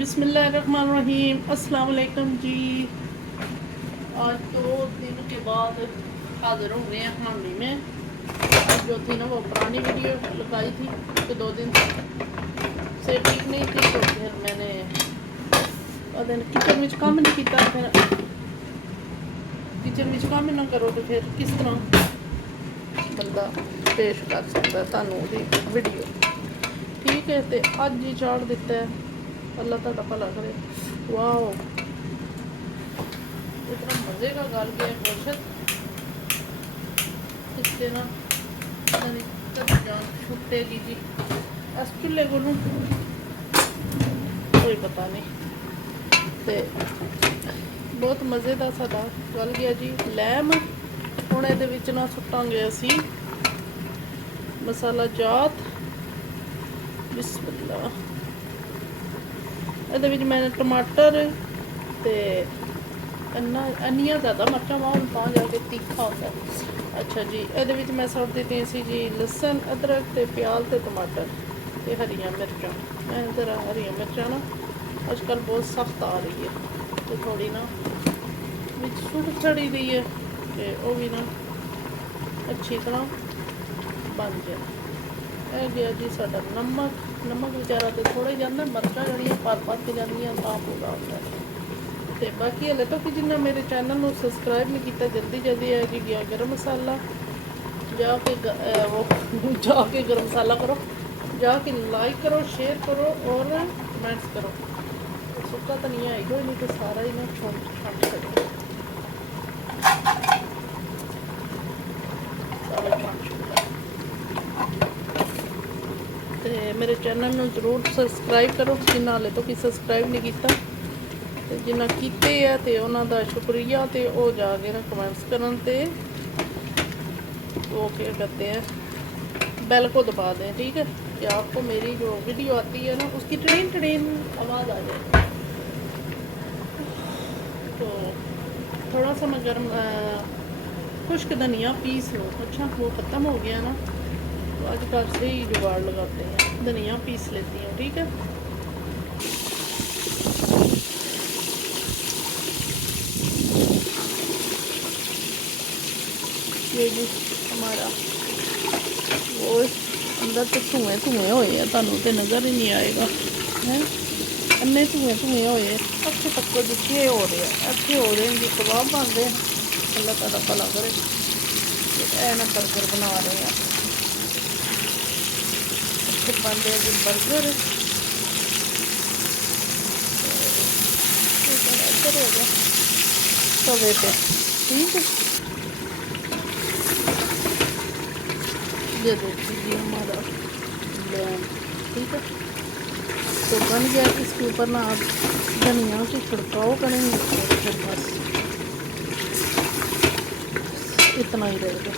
बिस्मिल्लाहिर्रहमानिर्रहीम अस्सलाम वालेकुम जी। आज 2 दिन के बाद हाजिर हो गए हैं हामी में। जो थी ना वो पुरानी वीडियो लगाई थी कि 2 दिन से ठीक नहीं थी, तो फिर मैंने किचन में काम नहीं किया। फिर किचन में काम ना करो तो फिर किस तरह बंदा पेश कर सकता थानू वीडियो। ठीक है, तो अज ही चाड़ दिता है, अल्लाह तुहाडा भला करे। वाह, इतना मज़े का गल गया गोश्त इससे ना जान छुटेगी जी। इस चूल्हे को कोई पता नहीं, तो बहुत मज़े का साडा गल गया जी लैम। हुण इहदे विच ना सुट्टांगे असी मसाला जात। बिस्मिल्लाह। ਇਹਦੇ ਵਿੱਚ ਮੈਂ ਟਮਾਟਰ ਤੇ ਇੰਨੀਆਂ ਜ਼ਿਆਦਾ ਮਿਰਚਾਂ ਪਾਉਣ ਤਾਂ ਜਾ ਕੇ ਤਿੱਖਾ ਹੁੰਦਾ। ਅੱਛਾ ਜੀ, ਇਹਦੇ ਵਿੱਚ ਮੈਂ ਸੁੱਟ ਦਿੱਤੀਆਂ ਸੀ ਜੀ ਲਸਣ, ਅਦਰਕ ਤੇ ਪਿਆਜ਼ ਤੇ ਟਮਾਟਰ ਤੇ ਹਰੀਆਂ ਮਿਰਚਾਂ। ਮੈਂ ਜ਼ਰਾ ਹਰੀਆਂ ਮਿਰਚਾਂ ਨਾ ਅੱਜ ਕੱਲ੍ਹ ਬਹੁਤ ਸਖਤ ਆ ਰਹੀ ਹੈ, ਤੇ ਥੋੜੀ ਨਾ ਵਿੱਚ ਸੁੱਟ ਛੜੀ ਦੀ ਹੈ ਤੇ ਉਹ ਵੀ ਨਾ ਅੱਛੀ ਤਰ੍ਹਾਂ ਬਣ ਜਾਏ। ਇਹ ਗਿਆ ਜੀ ਸਾਡਾ ਨਮਕ। ਨਮਕ ਵਿਚਾਰਾ ਤੇ ਥੋੜਾ ਹੀ ਜਾਂਦਾ, ਮਿਰਚਾਂ ਜਿਹੜੀਆਂ ਪਰ ਕੇ ਜਾਂਦੀਆਂ ਤਾਂ ਪੂਰਾ ਹੁੰਦਾ। ਤੇ ਬਾਕੀ ਹਲੇ ਤੱਕ ਜਿੰਨਾ ਮੇਰੇ ਚੈਨਲ ਨੂੰ ਸਬਸਕ੍ਰਾਈਬ ਨਹੀਂ ਕੀਤਾ, ਜਲਦੀ ਹੈ ਕਿ ਗਿਆ ਗਰਮ ਮਸਾਲਾ ਜਾ ਕੇ ਗਰਮ ਮਸਾਲਾ ਕਰੋ, ਜਾ ਕੇ ਲਾਈਕ ਕਰੋ, शेयर करो और कमेंट्स करो। सुक्का धनिया है कोई नहीं तो सारा ही ना छंड छो ਤੇ ਮੇਰੇ ਚੈਨਲ ਨੂੰ ਜ਼ਰੂਰ ਸਬਸਕ੍ਰਾਈਬ ਕਰੋ ਜਿਨ੍ਹਾਂ ਹਾਲੇ ਤੋਂ ਸਬਸਕ੍ਰਾਈਬ ਨਹੀਂ ਕੀਤਾ, ਤੇ ਜਿਨ੍ਹਾਂ ਕੀਤੇ ਆ ਤੇ ਉਹਨਾਂ ਦਾ ਸ਼ੁਕਰੀਆ। ਤੇ ਉਹ ਜਾ ਕੇ ਨਾ ਕਮੈਂट्स ਕਰਨ ਤੇ वो क्या कहते हैं बेल को दबा दें। ठीक है, कि आपको मेरी जो वीडियो आती है ना उसकी ट्रेन आवाज़ आ जाए। तो थोड़ा सा मैं गर्म खुश्क धनिया पीस लो। अच्छा, वो ख़त्म हो गया ना, तो आजकल से ही जुगाड़ लगाते हैं, धनिया पीस लेती हूँ। ठीक है, ये जी हमारा वो अंदर तो धुएँ होए हैं, तुहानू तो नज़र ही नहीं आएगा है। इन्ने धुएँ होए अच्छे पक्को जिथे हो रहे हैं, अच्छे हो रहे हैं जी, कबाब बन रहे हैं। अल्लाह तुहाडा भला करे। ऐ ना बर्गर बना रहे हैं, अच्छे बन रहे हैं बर्गर। इधर हो गया तवे पे। ठीक है, ये देखिए जी हमारा लैम। ठीक है, तो बन गया। इसके ऊपर ना आप धनिया से छिड़काव करेंगे और फिर बस इतना ही रहेगा।